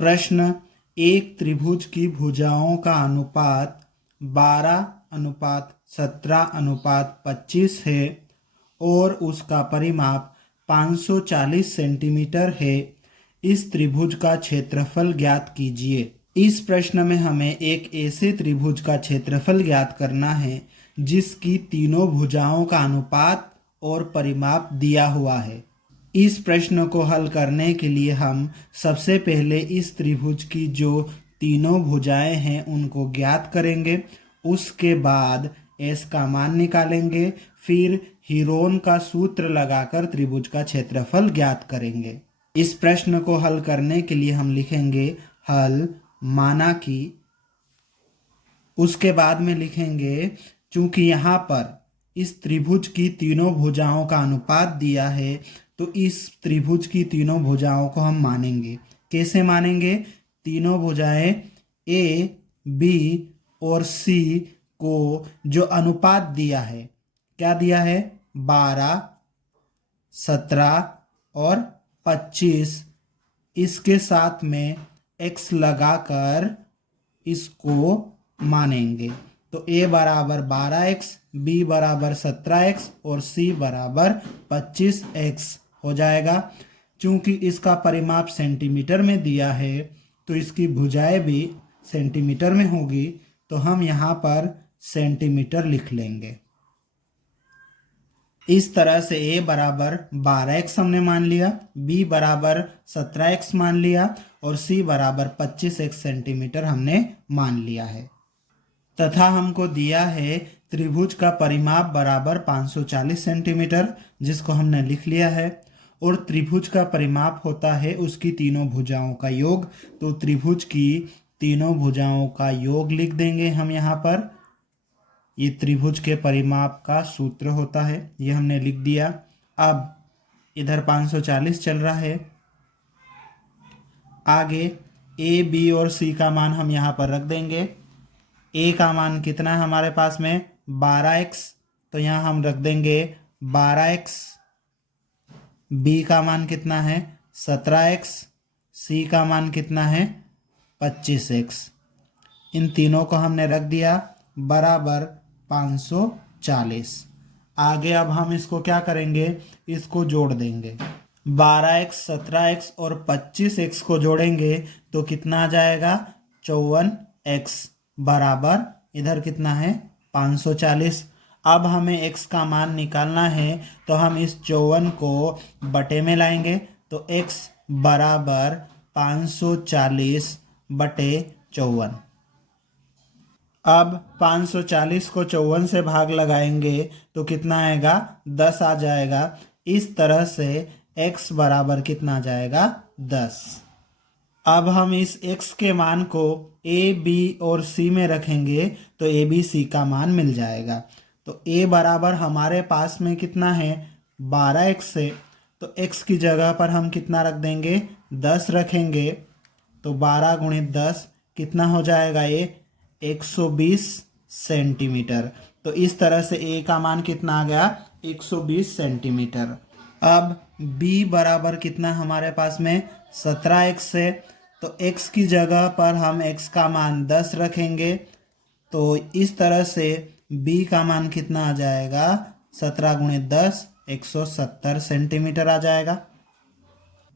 प्रश्न, एक त्रिभुज की भुजाओं का अनुपात 12:17:25 है और उसका परिमाप 540 सेंटीमीटर है। इस त्रिभुज का क्षेत्रफल ज्ञात कीजिए। इस प्रश्न में हमें एक ऐसे त्रिभुज का क्षेत्रफल ज्ञात करना है जिसकी तीनों भुजाओं का अनुपात और परिमाप दिया हुआ है। इस प्रश्न को हल करने के लिए हम सबसे पहले इस त्रिभुज की जो तीनों भुजाएं हैं उनको ज्ञात करेंगे। उसके बाद एस का मान निकालेंगे, फिर हीरोन का सूत्र लगाकर त्रिभुज का क्षेत्रफल ज्ञात करेंगे। इस प्रश्न को हल करने के लिए हम लिखेंगे हल, माना कि। उसके बाद में लिखेंगे चूंकि यहाँ पर इस त्रिभुज की तीनों भुजाओं का अनुपात दिया है तो इस त्रिभुज की तीनों भुजाओं को हम मानेंगे। कैसे मानेंगे? तीनों भुजाएं ए, बी और सी को जो अनुपात दिया है, क्या दिया है? 12, 17 और 25, इसके साथ में x लगाकर इसको मानेंगे। तो a बराबर 12x, b बराबर 17x और c बराबर 25x हो जाएगा। चूंकि इसका परिमाप सेंटीमीटर में दिया है तो इसकी भुजाएं भी सेंटीमीटर में होगी, तो हम यहाँ पर सेंटीमीटर लिख लेंगे। इस तरह से a बराबर 12x हमने मान लिया, b बराबर 17x मान लिया और c बराबर 25x सेंटीमीटर हमने मान लिया है। तथा हमको दिया है त्रिभुज का परिमाप बराबर 540 सेंटीमीटर, जिसको हमने लिख लिया है, और त्रिभुज का परिमाप होता है उसकी तीनों भुजाओं का योग। तो त्रिभुज की तीनों भुजाओं का योग लिख देंगे हम यहाँ पर। ये त्रिभुज के परिमाप का सूत्र होता है, ये हमने लिख दिया। अब इधर 540 चल रहा है। आगे ए, बी और सी का मान हम यहाँ पर रख देंगे। ए का मान कितना है हमारे पास में? 12x, तो यहाँ हम रख देंगे 12x। बी का मान कितना है? 17x। सी का मान कितना है? 25x। इन तीनों को हमने रख दिया बराबर 540। आगे अब हम इसको क्या करेंगे? इसको जोड़ देंगे। 12x, 17x और 25x को जोड़ेंगे तो कितना आ जाएगा? 54x बराबर इधर कितना है? 540। अब हमें x का मान निकालना है तो हम इस 54 को बटे में लाएंगे, तो x बराबर 540 बटे 54। अब 540 को 54 से भाग लगाएंगे तो कितना आएगा? 10 आ जाएगा। इस तरह से x बराबर कितना आ जाएगा? 10। अब हम इस x के मान को a, b और c में रखेंगे तो a, b, c का मान मिल जाएगा। तो a बराबर हमारे पास में कितना है? 12x है, तो x की जगह पर हम कितना रख देंगे? 10 रखेंगे। तो 12 गुणित 10 कितना हो जाएगा? ये 120 सेंटीमीटर। तो इस तरह से a का मान कितना आ गया? 120 सेंटीमीटर। अब b बराबर कितना हमारे पास में? 17x है, तो x की जगह पर हम x का मान 10 रखेंगे। तो इस तरह से b का मान कितना आ जाएगा? 17 गुणित 10 170 सेंटीमीटर आ जाएगा।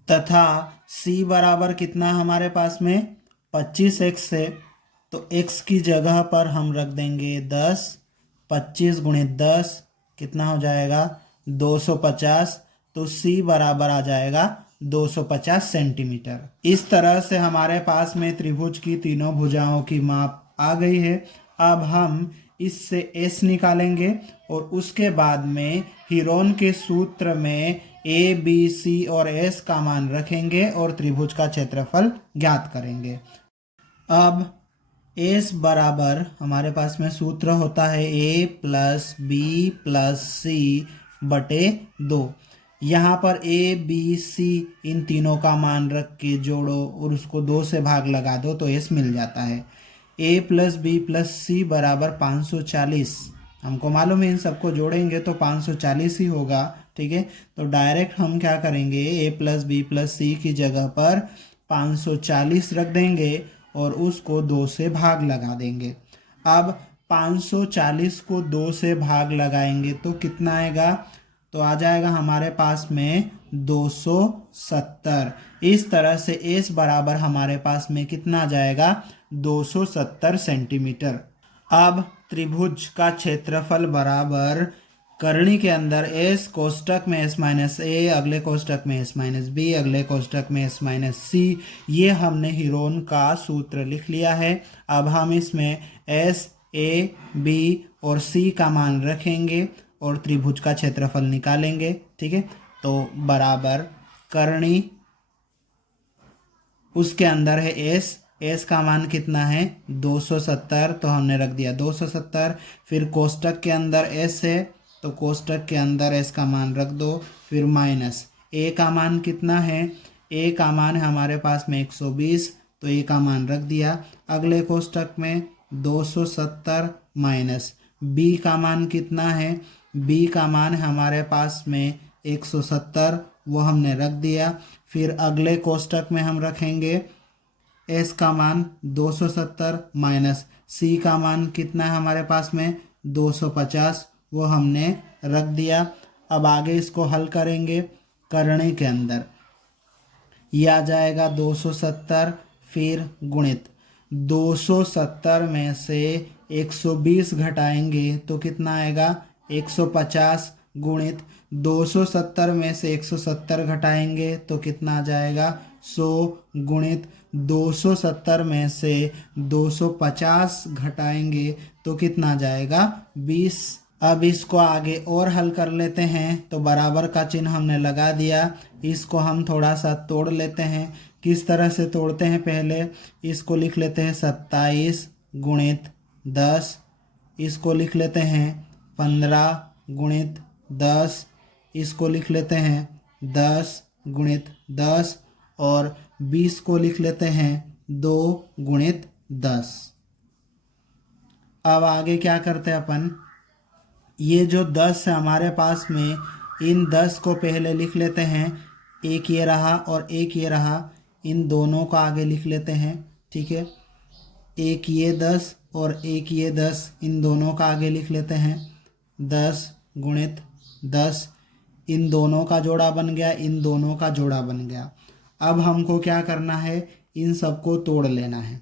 तथा c बराबर कितना हमारे पास में? 25x है, तो x की जगह पर हम रख देंगे 10। 25 गुणित 10 कितना हो जाएगा? 250। तो c बराबर आ जाएगा 250 सेंटीमीटर। इस तरह से हमारे पास में त्रिभुज की तीनों भुजाओं की माप आ गई है। अब हम इससे s निकालेंगे और उसके बाद में हीरोन के सूत्र में a, b, c और s का मान रखेंगे और त्रिभुज का क्षेत्रफल ज्ञात करेंगे। अब s बराबर हमारे पास में सूत्र होता है a plus b plus c बटे 2। यहाँ पर a, b, c इन तीनों का मान रख के जोड़ो और उसको 2 से भाग लगा दो तो s मिल जाता है। a plus b plus c बराबर 540। हमको मालूम है इन सबको जोड़ेंगे तो 540 ही होगा, ठीक है। तो डायरेक्ट हम क्या करेंगे? a plus b plus c की जगह पर 540 रख देंगे और उसको 2 से भाग लगा देंगे। अब 540 को 2 से भाग लगाएंगे तो कितना आएगा? तो आ जाएगा हमारे पास में 270। इस तरह से एस बराबर हमारे पास में कितना आ जाएगा? 270 सेंटीमीटर। अब त्रिभुज का क्षेत्रफल बराबर करनी के अंदर एस कोष्टक में एस माइनस ए, अगले कोष्टक में एस माइनस बी, अगले कोष्टक में एस माइनस सी, ये हमने हीरोन का सूत्र लिख लिया है। अब हम इसमें एस, ए, बी और सी का मान रखेंगे और त्रिभुज का क्षेत्रफल निकालेंगे। ठीक है, तो बराबर करनी, उसके अंदर है एस, एस का मान कितना है? 270, तो हमने रख दिया 270। फिर कोष्टक के अंदर एस है तो कोष्टक के अंदर एस का मान रख दो। फिर माइनस ए का मान कितना है? ए का मान है हमारे पास में 120, तो ए का मान रख दिया। अगले कोष्टक में 270 माइनस बी का मान कितना है? बी का मान है हमारे पास में 170, वो हमने रख दिया। फिर अगले कोष्टक में हम रखेंगे एस का मान 270 माइनस सी का मान कितना है हमारे पास में? 250, वो हमने रख दिया। अब आगे इसको हल करेंगे करने के अंदर, यह आ जाएगा 270, फिर गुणित 270 में से 120 घटाएंगे तो कितना आएगा? 150, गुणित 270 में से 170 घटाएंगे तो कितना आ जाएगा? 100, गुणित 270 में से 250 घटाएंगे तो कितना आ जाएगा? 20। अब इसको आगे और हल कर लेते हैं। तो बराबर का चिन्ह हमने लगा दिया, इसको हम थोड़ा सा तोड़ लेते हैं। किस तरह से तोड़ते हैं? पहले इसको लिख लेते हैं 27 गुणित 10, इसको लिख लेते हैं 15 गुणित 10, इसको लिख लेते हैं 10 गुणित 10 और 20 को लिख लेते हैं 2 गुणित 10। अब आगे क्या करते हैं अपन? ये जो 10 है हमारे पास में, इन 10 को पहले लिख लेते हैं, एक ये रहा और एक ये रहा, इन दोनों को आगे लिख लेते हैं। ठीक है, एक ये 10 और एक ये 10, इन दोनों का आगे लिख लेते हैं। 10 गुणित 10, इन दोनों का जोड़ा बन गया, इन दोनों का जोड़ा बन गया। अब हमको क्या करना है? इन सबको तोड़ लेना है।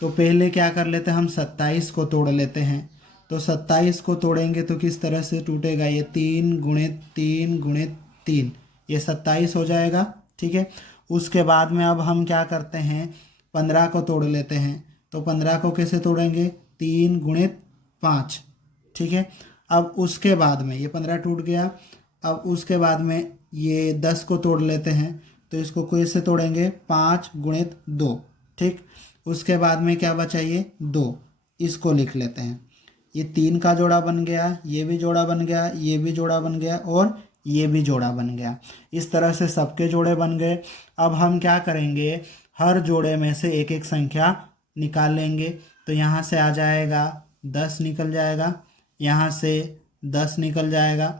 तो पहले क्या कर लेते हैं? हम 27 को तोड़ लेते हैं। तो 27 को तोड़ेंगे तो किस तरह से टूटेगा? ये 3 गुणित 3 गुणित 3, ये 27 हो जाएगा। ठीक है, उसके बाद में अब हम क्या करते हैं? 15 को तोड़ लेते हैं। तो 15 को कैसे तोड़ेंगे? 3 गुणित 5। ठीक है, अब उसके बाद में ये 15 टूट गया। अब उसके बाद में ये 10 को तोड़ लेते हैं। तो इसको कैसे तोड़ेंगे? 5 गुणित 2। ठीक, उसके बाद में क्या बचा? ये 2, इसको लिख लेते हैं। ये 3 का जोड़ा बन गया, ये भी जोड़ा बन गया, ये भी जोड़ा बन गया और ये भी जोड़ा बन गया। इस तरह से सबके जोड़े बन गए। अब हम क्या करेंगे? हर जोड़े में से एक एक संख्या निकाल लेंगे। तो यहाँ से आ जाएगा 10 निकल जाएगा, यहाँ से 10 निकल जाएगा,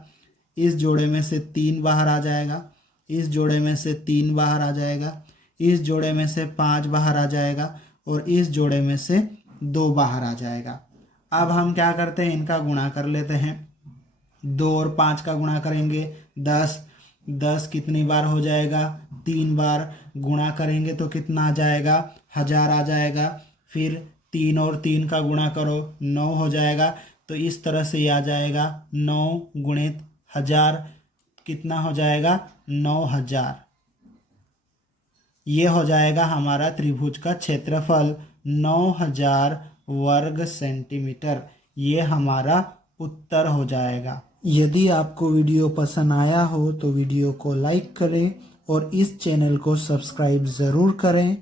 इस जोड़े में से 3 बाहर आ जाएगा, इस जोड़े में से 3 बाहर आ जाएगा, इस जोड़े में से 5 बाहर आ जाएगा और इस जोड़े में से 2 बाहर आ जाएगा। अब हम क्या करते हैं? इनका गुणा कर लेते हैं। 2 और 5 का गुणा करेंगे 10, 10 कितनी बार हो जाएगा? 3 बार। गुणा करेंगे तो कितना आ जाएगा? 1000 आ जाएगा। फिर 3 और 3 का गुणा करो, 9 हो जाएगा। तो इस तरह से ये आ जाएगा 9 गुणित 1000, कितना हो जाएगा? 9000। ये हो जाएगा हमारा त्रिभुज का क्षेत्रफल 9000 वर्ग सेंटीमीटर। ये हमारा उत्तर हो जाएगा। यदि आपको वीडियो पसंद आया हो तो वीडियो को लाइक करें और इस चैनल को सब्सक्राइब ज़रूर करें।